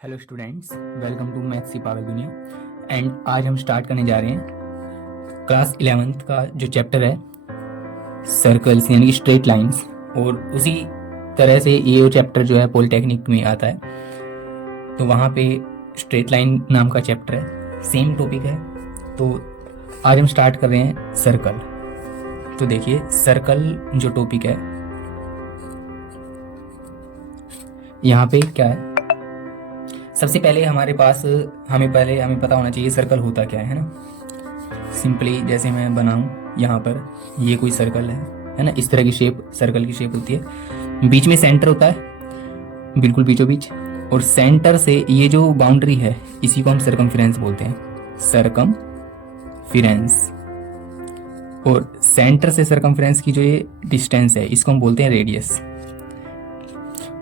Hello students, welcome to maths की पागल दुनिया। एंड आज हम स्टार्ट करने जा रहे हैं क्लास 11th का जो चैप्टर है सर्कल्स यानी कि स्ट्रेट लाइंस। और उसी तरह से ये जो चैप्टर जो है पॉलिटेक्निक में आता है, तो वहाँ पे स्ट्रेट लाइन नाम का चैप्टर है, सेम टॉपिक है। तो आज हम स्टार्ट कर रहे हैं सर्कल। तो देखिए सर्कल जो टॉपिक है यहाँ पे क्या है। सबसे पहले हमारे पास हमें पता होना चाहिए सर्कल होता क्या है ना। सिंपली जैसे मैं बनाऊं यहाँ पर, ये कोई सर्कल है ना, इस तरह की शेप सर्कल की शेप होती है। बीच में सेंटर होता है, बिल्कुल बीचों बीच, और सेंटर से ये जो बाउंड्री है इसी को हम सर्कमफेरेंस बोलते हैं, सर्कमफेरेंस। और सेंटर से सर्कमफेरेंस की जो ये डिस्टेंस है इसको हम बोलते हैं रेडियस।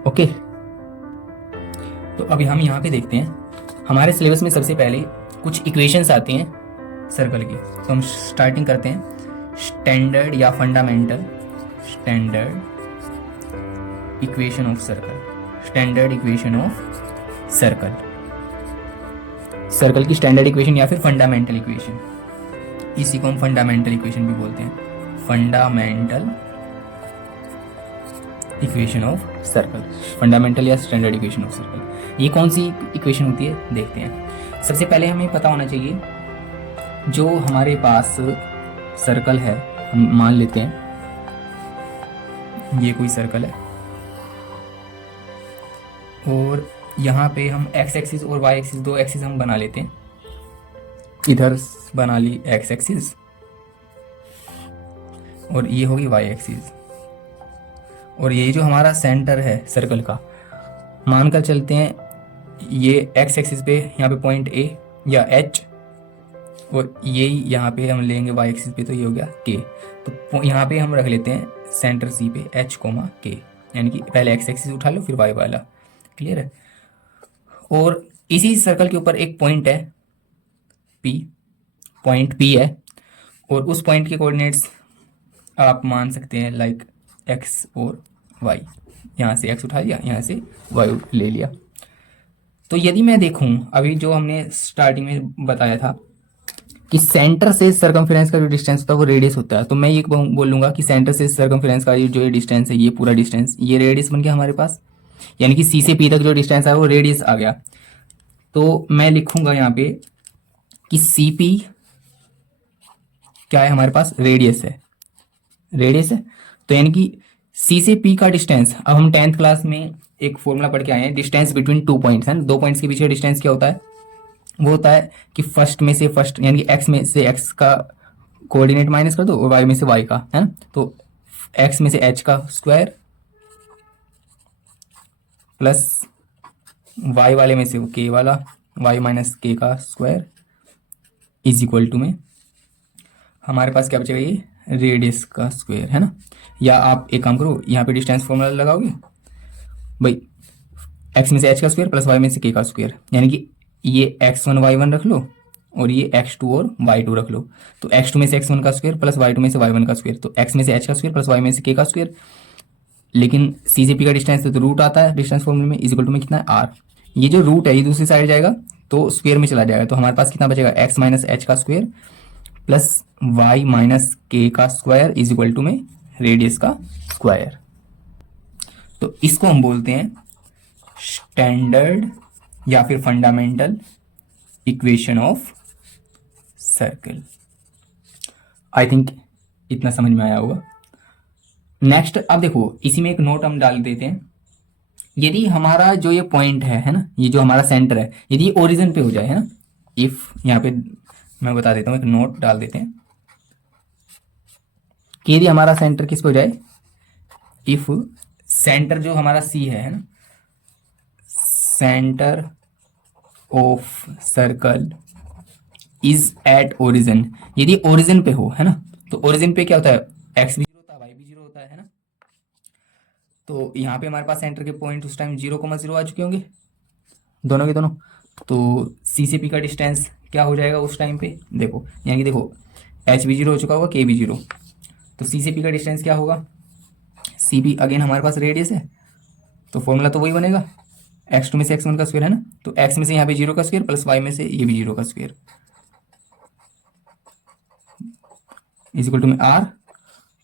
ओके, तो अभी हम यहाँ पे देखते हैं हमारे सिलेबस में सबसे पहले कुछ इक्वेशंस आती हैं सर्कल की। तो हम स्टार्टिंग करते हैं स्टैंडर्ड या fundamental standard equation of circle. Standard equation of circle, circle की स्टैंडर्ड इक्वेशन या फिर फंडामेंटल इक्वेशन, इसी को हम फंडामेंटल इक्वेशन भी बोलते हैं। Fundamental equation of circle, fundamental या स्टैंडर्ड इक्वेशन ऑफ सर्कल। ये कौन सी इक्वेशन होती है देखते हैं। सबसे पहले हमें पता होना चाहिए जो हमारे पास सर्कल है, हम मान लेते हैं ये कोई सर्कल है और यहाँ पे हम एक्स एक्सिस और वाई एक्सिस, दो एक्सिस हम बना लेते हैं। इधर बना ली एक्स एक्सिस और ये होगी वाई एक्सिस। और ये जो हमारा सेंटर है सर्कल का, मानकर चलते हैं ये एक्स एक्सिस पे यहाँ पे पॉइंट ए या एच, और ये यहाँ पे हम लेंगे वाई एक्सिस पे, तो ये हो गया के। तो यहाँ पे हम रख लेते हैं सेंटर सी पे एच कोमा के, यानी कि पहले एक्स एक्सिस उठा लो फिर वाई वाला। क्लियर है। और इसी सर्कल के ऊपर एक पॉइंट है पी, पॉइंट पी है, और उस पॉइंट के कोऑर्डिनेट्स आप मान सकते हैं लाइक एक्स और वाई। यहाँ से एक्स उठा लिया, यहाँ से वाई ले लिया। तो यदि मैं देखूं अभी जो हमने स्टार्टिंग में बताया था कि सेंटर से सर्कमफेरेंस का जो डिस्टेंस होता है वो रेडियस होता है, तो मैं ये बोलूंगा कि सेंटर से सर्कमफेरेंस का जो ये डिस्टेंस है, ये पूरा डिस्टेंस, ये रेडियस बन गया हमारे पास, यानी कि सी से पी तक जो डिस्टेंस है वो रेडियस आ गया। तो मैं लिखूंगा यहाँ पे कि सी पी क्या है हमारे पास, रेडियस है, रेडियस है। तो यानी कि सी से पी का डिस्टेंस, अब हम 10th क्लास में एक फॉर्मूला पढ़ के आए हैं, डिस्टेंस बिटवीन टू पॉइंट्स है ना, दो पॉइंट्स के बीच का डिस्टेंस क्या होता है, वो होता है कि फर्स्ट में से फर्स्ट यानी कि एक्स में से एक्स का कोऑर्डिनेट माइनस कर दो और वाई में से वाई का, है ना। तो एक्स में से एच का स्क्वायर प्लस वाई वाले में से के वाला, वाई माइनस के का स्क्वायर इज इक्वल टू में हमारे पास क्या बचेगा, ये रेडियस का स्क्वायर, है ना। या आप एक काम करो, यहाँ पे डिस्टेंस फॉर्मूला लगाओगे भाई, एक्स में से एच का स्क्वायर प्लस वाई में से के का स्क्वायर, यानी कि ये x1 y1 रख लो और ये x2 और y2 रख लो। तो x2 में से x1 का स्क्वायर प्लस y2 में से y1 का स्क्वायर, तो x में से h का स्क्वायर प्लस y में से k का स्क्वायर। लेकिन c से p का डिस्टेंस है तो रूट आता है डिस्टेंस फॉर्मूले में, इज इक्वल टू में कितना है r। ये जो रूट है ये दूसरी साइड जाएगा तो स्क्वायर में चला जाएगा, तो हमारे पास कितना बचेगा, x माइनस एच का square plus y minus k का स्क्वायर इज इक्वल टू में रेडियस का स्क्वायर। तो इसको हम बोलते हैं स्टैंडर्ड या फिर fundamental equation of circle. I think इतना समझ में आया होगा। नेक्स्ट अब देखो, इसी में एक नोट हम डाल देते हैं। यदि हमारा जो ये पॉइंट है ना, ये जो हमारा सेंटर है, यदि ओरिजिन पे हो जाए, है ना, इफ यहाँ पे मैं बता देता हूँ, एक नोट डाल देते हैं कि यदि हमारा सेंटर किस पे हो जाए, इफ सेंटर जो हमारा सी है ना, centre of circle is at origin, यदि ओरिजिन पे हो, है ना, तो ओरिजिन पे क्या होता है, एक्स भी जीरो होता है, वाई भी जीरो होता है ना। तो यहाँ पे हमारे पास सेंटर के पॉइंट उस टाइम 0,0 आ चुके होंगे दोनों के दोनों। तो सी से पी का डिस्टेंस क्या हो जाएगा उस टाइम पे, देखो यानी कि देखो एच भी जीरो हो चुका होगा, के भी जीरो, तो सी से पी का डिस्टेंस क्या होगा, सी पी अगेन हमारे पास रेडियस है, तो फॉर्मूला तो वही बनेगा x2 में से x1 का स्क्वायर है ना, तो x में से यहाँ पे 0 का स्क्वायर प्लस y में से ये भी 0 का स्क्वायर इज इक्वल टू में r।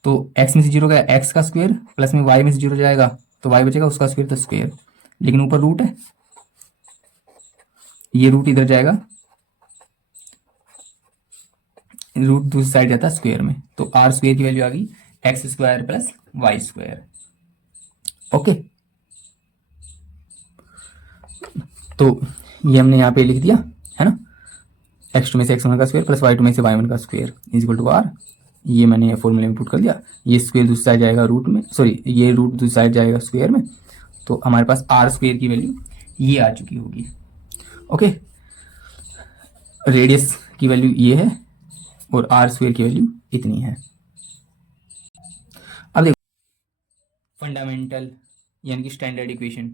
तो x में से 0 गया x का स्क्वायर प्लस में y में से 0 जाएगा तो y बचेगा उसका स्क्वायर तो स्क्वायर, लेकिन ऊपर रूट है, ये रूट इधर जाएगा, रूट दूसरी साइड जाता है स्क्वायर में, तो आर स्क्वायर की वैल्यू आ गई x square plus y square. Okay, तो ये हमने यहाँ पे लिख दिया है ना, x2 में से x1 का स्क्वायर प्लस y2 में से y1 का square is equal to r. ये मैंने फॉर्मूले में पुट कर दिया, ये स्क्वायर दूसरी साइड जाएगा रूट में, सॉरी ये रूट दूसरी साइड जाएगा स्क्वायर में, तो हमारे पास आर स्क्वायर की वैल्यू ये आ चुकी होगी। ओके, रेडियस की वैल्यू ये है और आर स्क्वायर की वैल्यू इतनी है। अब देखो फंडामेंटल यानी कि स्टैंडर्ड इक्वेशन,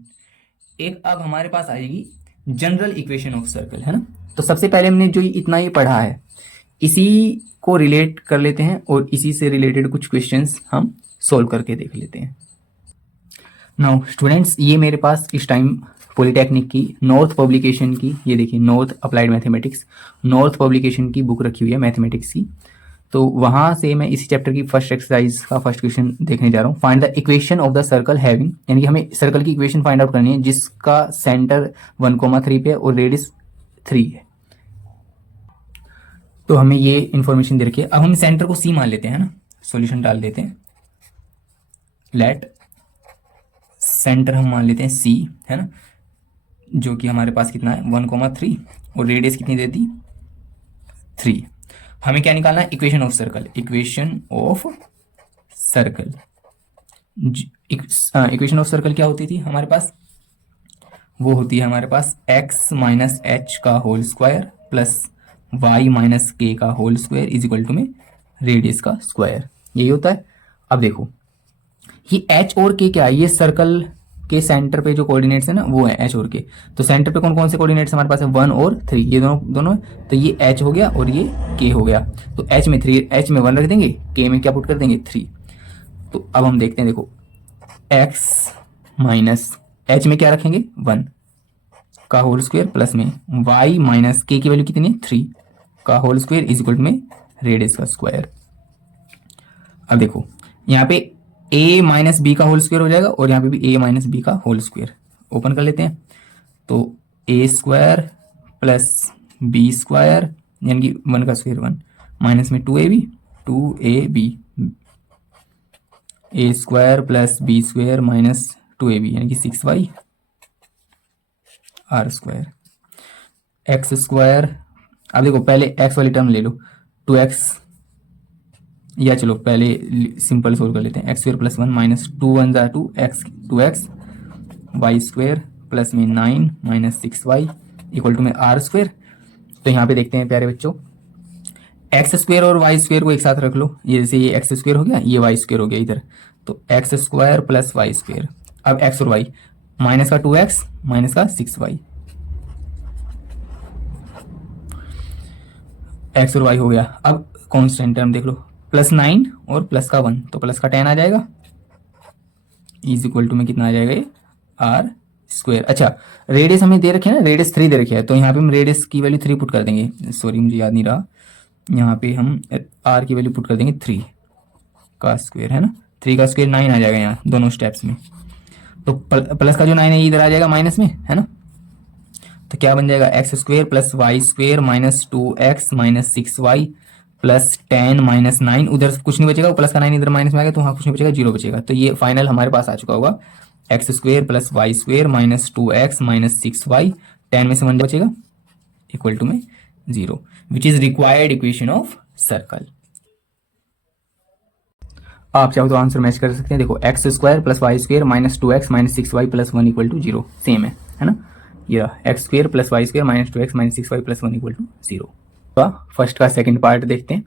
एक अब हमारे पास आएगी जनरल इक्वेशन ऑफ सर्कल, है ना। तो सबसे पहले हमने जो इतना ही पढ़ा है इसी को रिलेट कर लेते हैं और इसी से रिलेटेड कुछ क्वेश्चंस हम सोल्व करके देख लेते हैं। नाउ स्टूडेंट्स, ये मेरे पास इस टाइम पॉलिटेक्निक की नॉर्थ पब्लिकेशन की, ये देखिए north applied mathematics, north publication की बुक रखी हुई है मैथमेटिक्स की। तो वहाँ से मैं इसी चैप्टर की फर्स्ट एक्सरसाइज का फर्स्ट क्वेश्चन देखने जा रहा हूँ। Find the equation of the circle having, यानी कि हमें सर्कल की इक्वेशन फाइंड आउट करनी है जिसका सेंटर 1,3 पे और रेडियस 3 है। तो हमें ये इन्फॉर्मेशन दे रखी है। अब हम सेंटर को सी मान लेते हैं ना, सॉल्यूशन डाल देते हैं। लेट सेंटर हम मान लेते हैं सी, है ना, जो कि हमारे पास कितना है 1,3 और रेडियस कितनी देती 3। हमें क्या निकालना है, equation of circle, equation of circle. Equation of circle क्या होती थी हमारे पास, वो होती है हमारे पास x माइनस एच का whole square plus y minus k का whole square is equal to में रेडियस का स्क्वायर, यही होता है। अब देखो ये h और k क्या है, ये सर्कल के सेंटर पे जो कोऑर्डिनेट्स है ना वो है h और k। तो सेंटर पे कौन कौन से कोऑर्डिनेट्स हमारे पास है 1 और 3, ये दोनों है। तो ये h हो गया और ये k हो गया। तो h में 3, h में 1 रख देंगे, k में क्या पुट कर देंगे 3। तो अब हम देखते हैं, देखो x माइनस h में क्या रखेंगे 1 का होल स्क्वायर प्लस में y माइनस k की वैल्यू कितनी है 3 का whole square is equal to में रेडियस का स्क्वायर। अब देखो यहाँ पे a माइनस बी का होल स्क्वायर हो जाएगा और यहाँ पे भी a माइनस बी का होल स्क्वायर, ओपन कर लेते हैं। तो a square plus b square यानी कि 1 का स्क्वायर 1 माइनस में 2ab a square plus b square minus 2ab यानी कि 6y are square x square. अब देखो पहले x वाली टर्म ले लो 2x, या चलो पहले सिंपल सोल्व कर लेते हैं। एक्स स्क्वायर प्लस 1 माइनस 2 1 जा 2x वाई स्क्वायर प्लस में 9 माइनस 6y इक्वल टू में आर स्क्वायर। तो यहाँ पे देखते हैं प्यारे बच्चों, एक्स स्क्वायर और वाई स्क्वायर को एक साथ रख लो, ये जैसे ये एक्स स्क्वायर हो गया ये वाई स्क्वायर हो गया इधर, तो x square plus y square. अब एक्स और वाई, माइनस का 2x माइनस का 6y, एक्स और वाई हो गया। अब कॉन्स्टेंट टर्म देख लो, प्लस 9 और प्लस का 1 तो प्लस का 10 आ जाएगा इज इक्वल टू में कितना आ जाएगा ये आर स्क्वायर। अच्छा रेडियस हमें दे रखे है ना, रेडियस 3 दे रखे है, तो यहाँ पे हम रेडियस की वैल्यू 3 पुट कर देंगे, सॉरी मुझे याद नहीं रहा, यहाँ पे हम आर की वैल्यू पुट कर देंगे 3 का स्क्वायर, है ना, 3 का स्क्वायर 9 आ जाएगा यहाँ दोनों स्टेप्स में। तो प्लस का जो 9 है इधर आ जाएगा माइनस में, है ना, तो क्या बन जाएगा x square plus y square minus 2x minus 6y plus 10 minus 9, उधर कुछ नहीं बचेगा, प्लस का 9 इधर माइनस में आ गया तो वहाँ कुछ नहीं बचेगा, 0 बचेगा। तो ये फाइनल हमारे पास आ चुका होगा x square plus y square minus 2x minus 6y, 10 में से 1 बचेगा इक्वल टू में 0, which is required equation of circle. आप चाहो तो आंसर मैच कर सकते हैं। देखो x square plus y square minus 2x minus 6y plus 1 equal to 0 same है ना, ये x square plus y square minus 2x minus 6y plus 1 equal to 0। First का सेकंड पार्ट देखते हैं।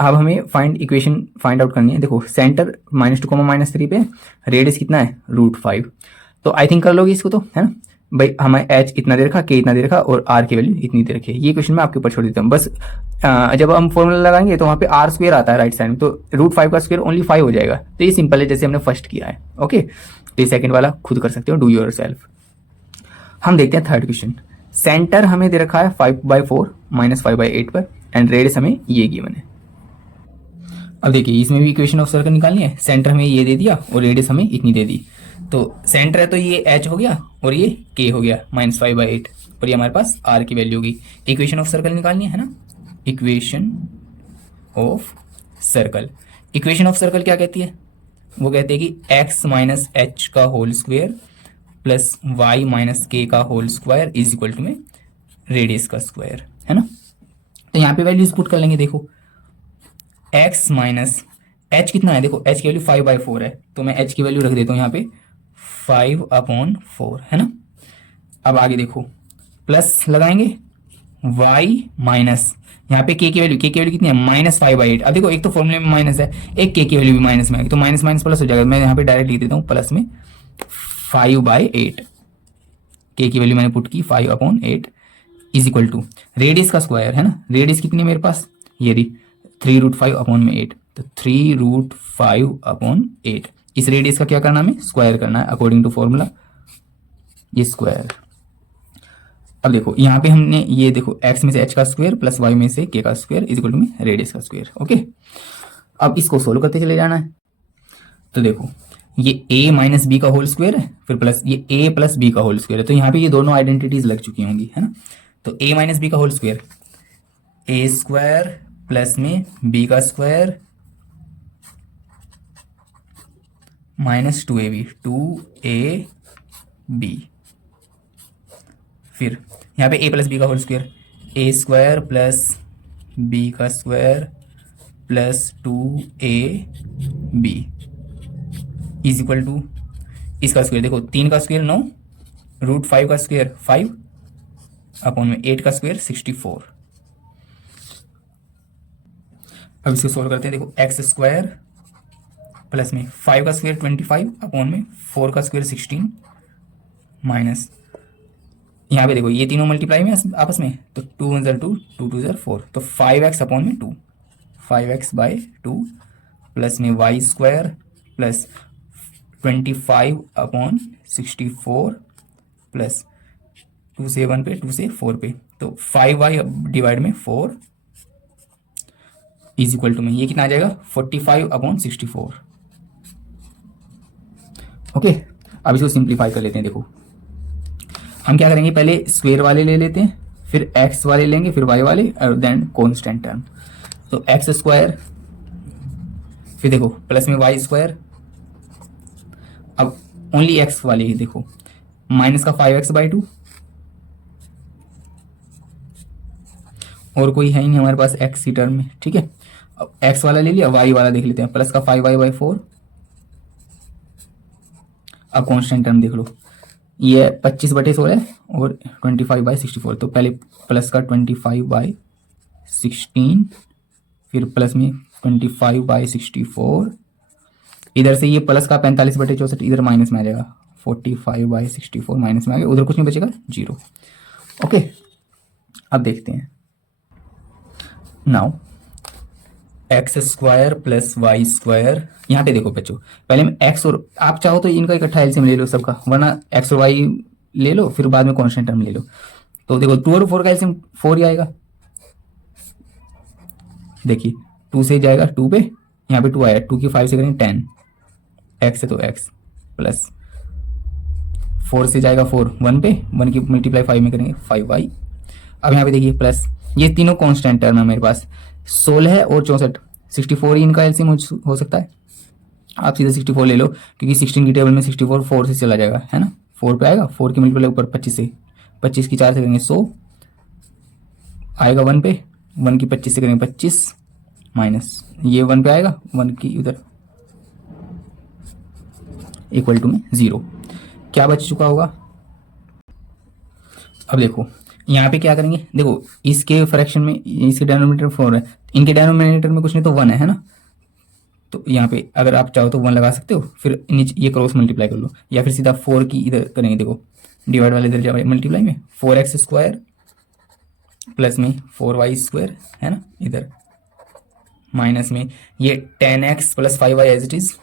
अब हमें इक्वेशन फाइंड आउट करनी है। देखो सेंटर -2 -3 पे, रेडियस कितना है √5, तो आई थिंक कर लोगे इसको, तो है ना भाई, हमें h इतना दे रखा, k इतना दे रखा और r की वैल्यू इतनी दे रखी है। ये क्वेश्चन मैं आपके ऊपर छोड़ देता हूँ। बस जब हम फॉर्मूला लगाएंगे तो वहाँ पे r स्क्वायर आता है राइट साइड में, तो √5 का स्क्वायर ओनली 5 हो जाएगा। तो ये सिंपल है जैसे हमने फर्स्ट किया है। ओके, तो ये सेकंड वाला खुद कर सकते हो, डू योर सेल्फ। हम देखते हैं थर्ड क्वेश्चन। सेंटर हमें दे रखा है 5/4 -5/8 पर एंड रेडियस हमें ये गिवन है। अब देखिए इसमें भी इक्वेशन ऑफ सर्कल निकालनी है। सेंटर हमें ये दे दिया और रेडियस हमें इतनी दे दी। तो सेंटर है तो ये h हो गया और ये k हो गया -5/8 और ये हमारे पास r की वैल्यू होगी। इक्वेशन ऑफ सर्कल निकालनी है ना। Equation of circle, equation of circle क्या कहती है? वो कहते हैं कि x माइनस एच का whole square plus y minus k का whole square is equal to में रेडियस का स्क्वायर, है ना। तो यहाँ पे वैल्यूज पुट कर लेंगे। देखो x माइनस एच कितना है, देखो h की वैल्यू 5/4 है, तो मैं h की वैल्यू रख देता हूँ यहाँ पे 5/4, है ना। अब आगे देखो प्लस लगाएंगे y माइनस यहाँ पे k की वैल्यू कितनी है -5/8। अब देखो एक तो फॉर्मूले में माइनस है, एक k की वैल्यू भी माइनस में है, तो माइनस माइनस प्लस हो जाएगा। मैं यहाँ पे डायरेक्ट लिख देता हूँ प्लस में 5/8, k की वैल्यू मैंने पुट की 5/8 इज इक्वल टू रेडियस का स्क्वायर, है ना। रेडियस कितनी है मेरे पास, ये रही 3√5/8, तो 3√5/8। इस रेडियस का क्या करना है, हमें स्क्वायर करना है अकॉर्डिंग टू फॉर्मूला, ये स्क्वायर। अब देखो यहाँ पे हमने ये देखो x में से h का स्क्वायर प्लस y में से k का स्क्वायर इज इक्वल टू में रेडियस का स्क्वायर। ओके, अब इसको सोल्व करते चले जाना है। तो देखो ये a माइनस बी का होल स्क्वायर है, फिर प्लस ये a प्लस बी का होल स्क्वायर है, तो यहाँ पे ये दोनों आइडेंटिटीज लग चुकी होंगी, है ना। तो a माइनस बी का whole square a square plus में b का स्क्वायर माइनस 2ab 2ab, फिर यहाँ पे a प्लस बी का whole square a square plus b का square plus 2ab is equal to इसका स्क्वायर, देखो 3 का स्क्वायर 9, √5 का स्क्वायर 5 अपॉन में 8 का स्क्वायर 64। अब इसको सोल्व करते हैं। देखो एक्स स्क्वायर प्लस में 5 का स्क्वायर 25 अपॉन में 4 का स्क्वायर 16 माइनस यहाँ पे देखो ये तीनों मल्टीप्लाई में आपस में, तो 2 1 2 2 2 4, तो 5x अपॉन में 2 5x/2 प्लस में y स्क्वायर प्लस 25/64 प्लस 2 से 1 पे 2 से 4 पे, तो 5y डिवाइड में 4 इज इक्वल टू में ये कितना आ जाएगा 45/64। ओके, अब इसको सिंप्लीफाई कर लेते हैं। देखो हम क्या करेंगे, पहले स्क्वायर वाले ले लेते हैं, फिर x वाले लेंगे, फिर y वाले और देन कांस्टेंट टर्म। तो x स्क्वायर, फिर देखो प्लस में y स्क्वायर, अब ओनली x वाले ही देखो माइनस का 5x/2 और कोई है ही नहीं हमारे पास x की टर्म में, ठीक है। अब x वाला ले लिया, y वाला देख लेते हैं, प्लस का 5y/4। अब कांस्टेंट टर्म देख लो, ये 25/16 और 25/64, तो पहले प्लस का 25/16 फिर प्लस में 25/64, इधर से ये प्लस का 45/64 इधर माइनस में आ जाएगा 45/64 माइनस में आ गया, उधर कुछ नहीं बचेगा 0। ओके, अब देखते हैं। Now x square plus y square, यहाँ पे देखो बच्चों पहले में एक्स और आप चाहो तो इनका इकट्ठा एलसीएम ले लो सबका, वरना एक्स और वाई ले लो फिर बाद में कांस्टेंट टर्म ले लो। तो देखो 2 और 4 का एलसीएम 4 ही आएगा। देखिए 2 से जाएगा 2 पे, यहाँ पे 2 आया, 2 की 5 से करेंगे 10, एक्स है तो एक्स प्लस 4 से जाएगा 4 1 पे, 1 की मल्टीप्लाई 5 में करेंगे 5y। अब यहाँ पे देखिए प्लस ये तीनों कांस्टेंट टर्म है मेरे पास 16 और 64, 64 ही इनका एलसीएम हो सकता है। आप सीधा 64 ले लो क्योंकि 16 की टेबल में 64 4 से चला जाएगा, है ना। 4 पे आएगा, 4 की मल्टीप्लाई ऊपर 25 से, 25 की 4 से करेंगे 100 आएगा 1 पे, 1 की 25 से करेंगे 25 माइनस ये 1 पे आएगा, 1 की उधर इक्वल टू में 0। क्या बच चुका होगा, अब देखो यहाँ पे क्या करेंगे, देखो इसके फ्रैक्शन में इसके डिनोमिनेटर 4 है, इनके डिनोमिनेटर में कुछ नहीं तो 1 है ना। तो यहाँ पे अगर आप चाहो तो 1 लगा सकते हो, फिर नीचे ये क्रॉस मल्टीप्लाई कर लो, या फिर सीधा 4 की इधर करेंगे। देखो डिवाइड वाले इधर जाए मल्टीप्लाई में 4x स्क्वायर प्लस में 4y स्क्वायर, है ना, इधर माइनस में ये 10x plus 5y as it is,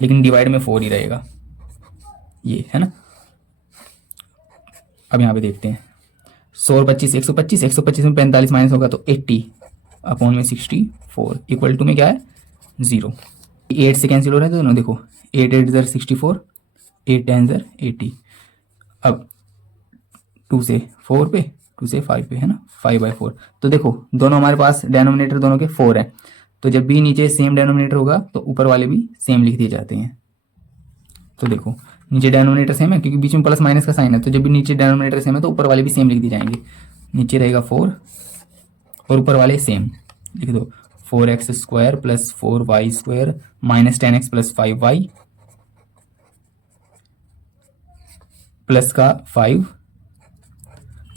लेकिन डिवाइड में 4 ही रहेगा ये, है ना। अब यहाँ पे देखते हैं 100 और 25 125, 125 में 45 माइनस होगा तो 80 अपॉन में 64 इक्वल टू में क्या है 0। 8 से कैंसिल हो रहे हैं दोनों, देखो 8 8 ज़र 64, 8 10 ज़र 80। अब 2 से 4 पे, 2 से 5 पे है ना, 5/4। तो देखो दोनों हमारे पास डेनोमिनेटर दोनों के 4 है, तो जब भी नीचे सेम डेनोमिनेटर होगा तो ऊपर वाले भी सेम लिख दिए जाते हैं। तो देखो नीचे डेनोमिनेटर सेम है क्योंकि बीच में प्लस माइनस का साइन है, तो जब भी नीचे डेनोमिनेटर सेम है तो ऊपर वाले भी सेम लिख दिए जाएंगे। नीचे रहेगा 4 और ऊपर वाले सेम लिख दो, 4x² + 4y² - 10x + 5y plus का 5।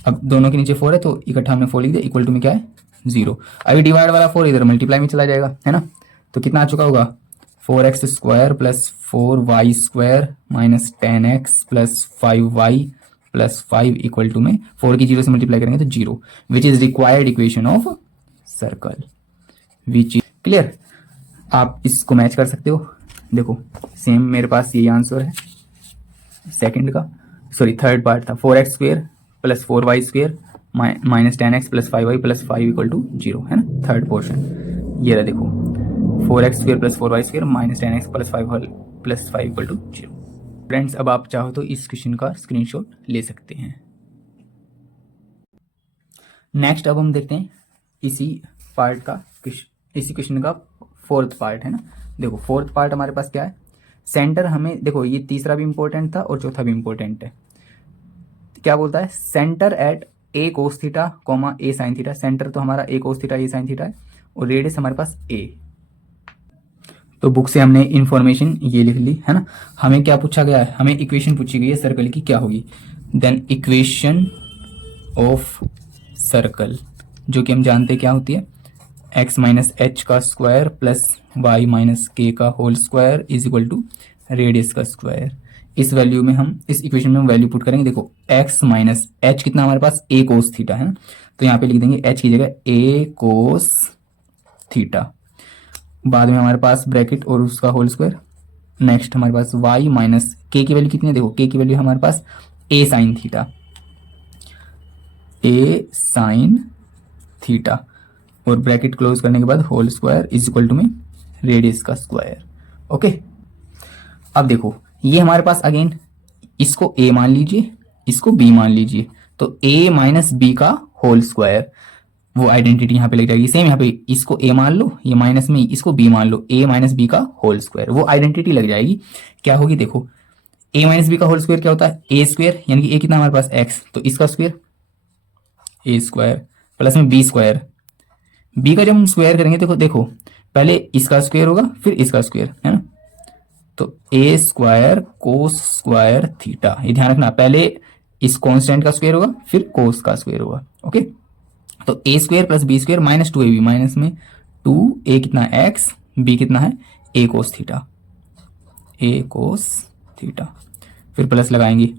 अब दोनों के नीचे 4 है तो इकट्ठा हमने 4 लिख दिया इक्वल टू में क्या है 0। अभी डिवाइड वाला 4 इधर मल्टीप्लाई में चला जाएगा है ना, तो कितना आ चुका होगा 4x² + 4y² - 10x + 5y + 5 equal to में 4 की 0 से मल्टीप्लाई करेंगे तो 0, which is required equation of circle, which is clear. आप इसको मैच कर सकते हो। देखो सेम मेरे पास यही आंसर है सेकंड का, सॉरी थर्ड पार्ट था 4x² + 4y² - 10x + 5y + 5 equal to 0 है ना, थर्ड पोर्शन ये रहा। देखो 4x² + 4y² - 10x + 5y + 5 equal to 0। Friends अब आप चाहो तो इस क्वेश्चन का स्क्रीनशॉट ले सकते हैं। नेक्स्ट अब हम देखते हैं इसी पार्ट का, इसी क्वेश्चन का फोर्थ पार्ट है ना। देखो फोर्थ पार्ट हमारे पास क्या है, सेंटर हमें देखो ये तीसरा भी इंपॉर्टेंट था और चौथा भी इंपॉर्टेंट है। क्या बोलता है, centre at a cos theta, a sin theta. Centre तो हमारा a cos theta a sin theta है और रेडियस हमारे पास a। तो बुक से हमने इंफॉर्मेशन ये लिख ली है ना। हमें क्या पूछा गया है, हमें इक्वेशन पूछी गई है सर्कल की, क्या होगी, देन इक्वेशन ऑफ सर्कल जो कि हम जानते हैं क्या होती है, x - h² + y - k का whole square is equal to radius का स्क्वायर। इस वैल्यू में हम, इस इक्वेशन में हम वैल्यू पुट करेंगे। देखो x - h कितना हमारे पास a cos थीटा है ना, तो यहाँ पे लिख देंगे h की जगह a cos थीटा, बाद में हमारे पास ब्रैकेट और उसका होल स्क्वायर। नेक्स्ट हमारे पास y - k की वैल्यू कितनी है, देखो k की वैल्यू हमारे पास a sin theta, a sin theta और ब्रैकेट क्लोज करने के बाद whole square is equal to में रेडियस का स्क्वायर। ओके अब देखो ये हमारे पास अगेन, इसको a मान लीजिए, इसको b मान लीजिए, तो a - b का होल स्क्वायर, वो आइडेंटिटी यहाँ पे लग जाएगी। सेम यहाँ पे इसको a मान लो, ये माइनस में इसको b मान लो, a - b का होल स्क्वायर, वो आइडेंटिटी लग जाएगी। क्या होगी देखो, a - b का होल स्क्वायर क्या होता है a², यानी कि a कितना हमारे पास x, तो इसका स्क्वायर a² प्लस में b², b का जब हम स्क्वायर करेंगे देखो देखो पहले इसका स्क्वायर होगा फिर इसका स्क्वायर है ना, तो a² cos² थीटा, ये ध्यान रखना, पहले इस कांस्टेंट का स्क्वायर होगा फिर कोस का स्क्वायर होगा। ओके तो a² + b² - 2ab, माइनस में 2a कितना है x, b कितना है a cos theta, a cos theta, फिर प्लस लगाएंगे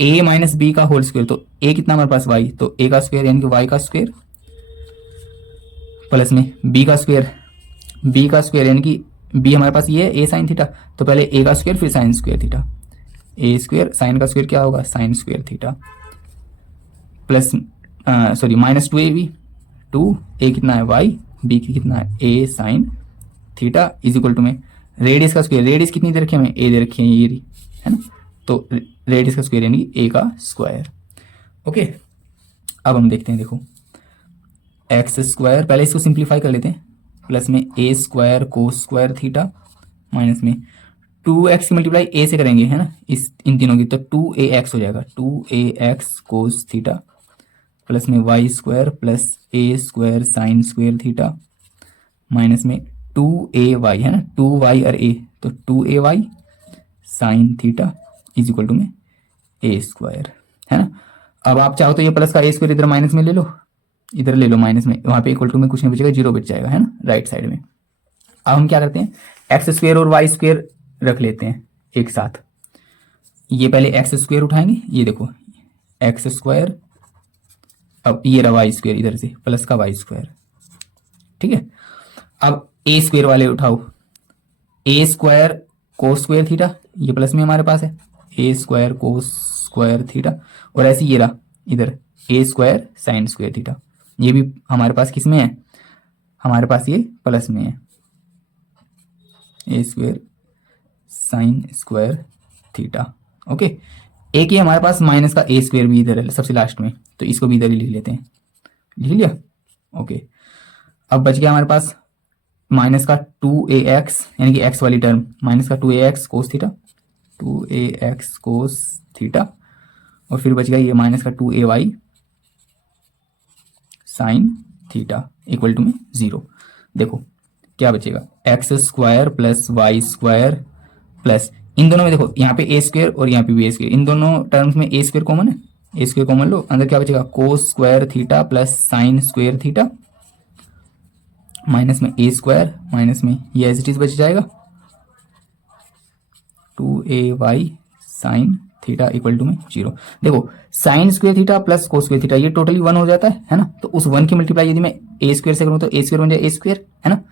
a - b का होल स्क्वायर, तो a कितना हमारे पास y, तो a का स्क्वायर यानी कि y का स्क्वायर प्लस में b का स्क्वायर यानी कि b हमारे पास ये है a sin थीटा, तो पहले a का स्क्वायर फिर sin square theta, a² sin का स्क्वायर क्या होगा sin square theta, plus sorry -2ab, 2a कितना है y, b की कितना है a sin theta is equal to में रेडियस का स्क्वायर, रेडियस कितनी दे रखी है हमें a दे रखी है ये है ना, तो रेडियस का स्क्वायर यानी a का स्क्वायर। ओके अब हम देखते हैं, देखो x², पहले इसको सिंप्लीफाई कर लेते हैं, प्लस में a² cos² थीटा माइनस में 2x की मल्टीप्लाई a से करेंगे है ना, इस इन तीनों की, तो 2ax हो जाएगा, 2ax cos थीटा प्लस में y² plus a² sin square theta minus में 2ay है ना, 2y और a, तो 2ay sin theta is equal to में a² है ना। अब आप चाहो तो ये प्लस का a² इधर माइनस में ले लो, इधर ले लो माइनस में, वहां पे इक्वल टू में कुछ नहीं बचेगा, 0 बच जाएगा है ना राइट साइड में। अब हम क्या करते हैं, x² और y² रख लेते हैं एक साथ, ये पहले x² उठाएंगे, ये देखो x², अब ये रहा y² इधर से प्लस का y², ठीक है। अब a² वाले उठाओ, a² cos² थीटा, ये प्लस में हमारे पास है, a² स्क्वायर थीटा, और ऐसे ये रहा इधर ए स्क्वायर साइन स्क्वायर थीटा, ये भी हमारे पास किस में है, हमारे पास ये प्लस में है, A square sine square theta. Okay, एक ही हमारे पास माइनस का ए स्क्वायर भी इधर है सबसे लास्ट में, तो इसको भी इधर ही लिख लेते हैं, लिख लिया। ओके, अब बच गया हमारे पास माइनस का 2ax, यानी कि x वाली टर्म, माइनस का 2ax cos theta, 2ax cos theta, और फिर बच गया ये माइनस का 2ay sine theta equal to में 0। देखो क्या बचेगा, x square plus y square plus, इन दोनों में देखो यहाँ पे ए स्क्वायर और यहाँ पे भी ए स्क्वायर, इन दोनों टर्म्स में ए स्क्वायर कॉमन है, ए स्क्वायर कॉमन लो, अंदर क्या बचेगा कोस square theta plus sign square theta, minus में ए स्क्वायर, माइनस में ये एज इट इज बच जाएगा 2ay sine theta equal to में 0। देखो sign square theta plus cos square theta ये टोटली 1 हो जाता है ना, तो उस 1 की मल्टीप्लाई यदि मैं ए स्क्वायर से करूं तो ए स्क्वायर बन जाए ए स्क्वायर, है ना,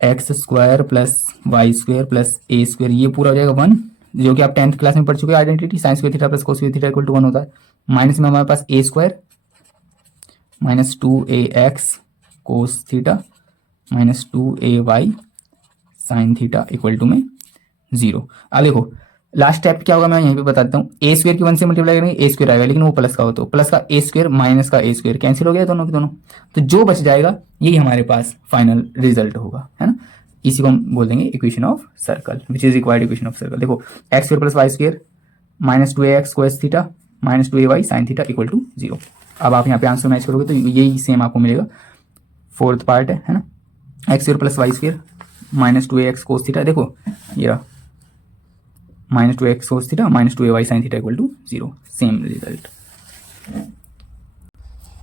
x square plus y square plus A square, ये पूरा हो जाएगा 1, जो कि आप 10th क्लास में पढ़ चुके हैं identity, sine square theta plus cos square theta equal to 1 होता है, माइनस में हमारे पास A square minus 2ax cos theta minus 2ay sine theta equal to में 0। अब देखो लास्ट स्टेप क्या होगा, मैं यहीं पे बता देता हूँ, ए स्क्वायर की 1 से मल्टीप्लाई करेंगे ए स्क्वायर आएगा, लेकिन वो प्लस का हो तो प्लस का ए स्क्वायर माइनस का ए स्क्वायर कैंसिल हो गया दोनों के दोनों, तो जो बच जाएगा यही हमारे पास फाइनल रिजल्ट होगा, है ना। इसी को हम बोल देंगे equation of circle, which is required equation of circle. देखो x square plus y square minus 2ax cos theta minus 2ay sine theta equal to 0। अब आप यहाँ पे आंसर मैच करोगे तो यही सेम आपको मिलेगा, फोर्थ पार्ट है ना, x square plus y square minus 2ax cos theta, देखो ये रहा minus 2x cos theta minus 2ay sine theta equal to 0, same result.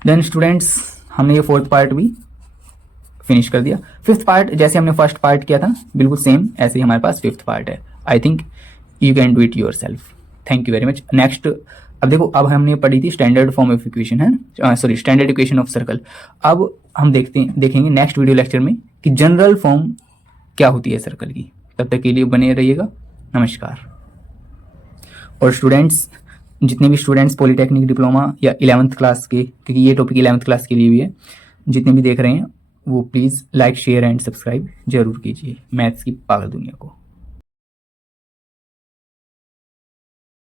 Then students हमने ये फोर्थ पार्ट भी फिनिश कर दिया। फिफ्थ पार्ट जैसे हमने फर्स्ट पार्ट किया था बिल्कुल सेम ऐसे ही हमारे पास फिफ्थ पार्ट है। I think you can do it your self. Thank you very much. Next अब देखो, अब हमने पढ़ी थी स्टैंडर्ड फॉर्म ऑफ इक्वेशन, है sorry standard equation of circle. अब हम देखेंगे नेक्स्ट वीडियो लेक्चर में कि जनरल फॉर्म क्या होती है सर्कल की। तब तक के लिए बने रहिएगा। नमस्कार। और स्टूडेंट्स, जितने भी स्टूडेंट्स पॉलीटेक्निक डिप्लोमा या 11th क्लास के, क्योंकि ये टॉपिक 11th क्लास के लिए भी है, जितने भी देख रहे हैं वो please like share and subscribe जरूर कीजिए मैथ्स की पागल दुनिया को।